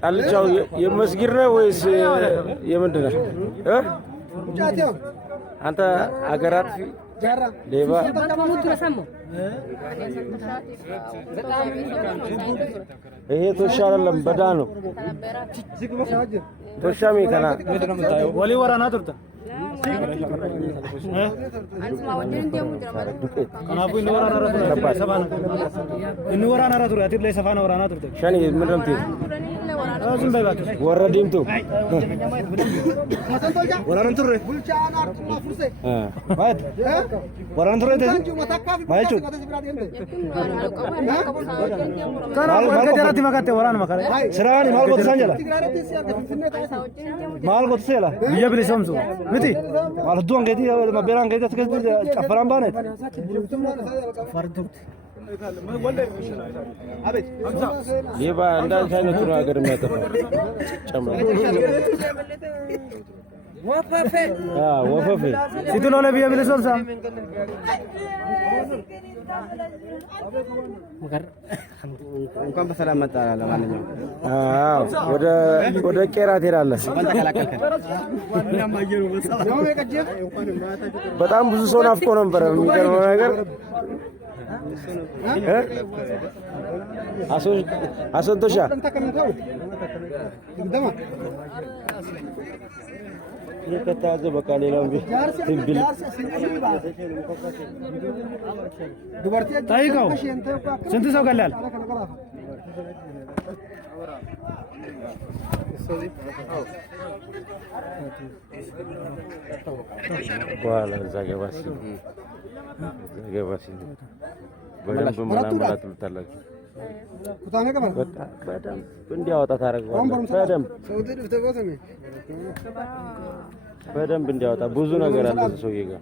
ቃልቻው የመስጊድ ነው ወይስ የምንድን ነው? አንተ አገራት ሌባ ይሄ ቶሻ አይደለም በዳ ነው። ቶሻ ሚከና ወሊ ወራና ተርታ ከናቡ እንወራና ረቱ ሰባና እንወራና ረቱ አትል ላይ ሰፋና ወራና ተርታ ሻኒ ምንድነው ዝም በይ እባክህ ወረዲምቱ ወራን ትሬ ቡልቻና አርቱማ ፍርሴ ማለት ወራን ትሬ ማይቹ ካና ወርገደራቲ ማካቴ ወራን ማካረ ስራኒ ማልጎት ሳንጀላ ማልጎት ሰላ ይብሊ ሰምሱ ምቲ ማለት ዶን ገዲ ማበራን ገዲ ተከዚ ጨፈራን ባነት ፈርዱት ይባ እንዳንተ አይነቱ ነው ሀገር የሚያጠፋው ጨምሮ ወፈፌ ወፈፌ ሲቱሎ ለብየ ብለሶንሳ እንኳን በሰላም መጣ ለማንኛውም ወደ ቄራ ትሄዳለህ። በጣም ብዙ ሰው ናፍቆ ነበር። የሚገርመው ነገር አሰንቶሻ ይከታዘ በቃ ሌላው ትብል ታይቀው ስንት ሰው ገላል? በኋላ እዛ ገባሲ በደንብ መላመላት ልታላችሁ በደንብ እንዲያወጣ ታደርገዋለህ። በደንብ እንዲያወጣ ብዙ ነገር አለ እዚህ ሰውዬ ጋር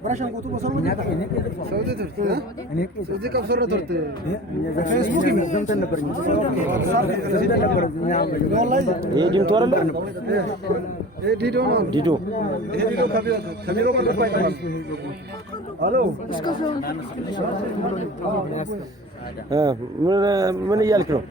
ይሄ ዲምቱ አይደለ? ዲዶ ምን እያልክ ነው?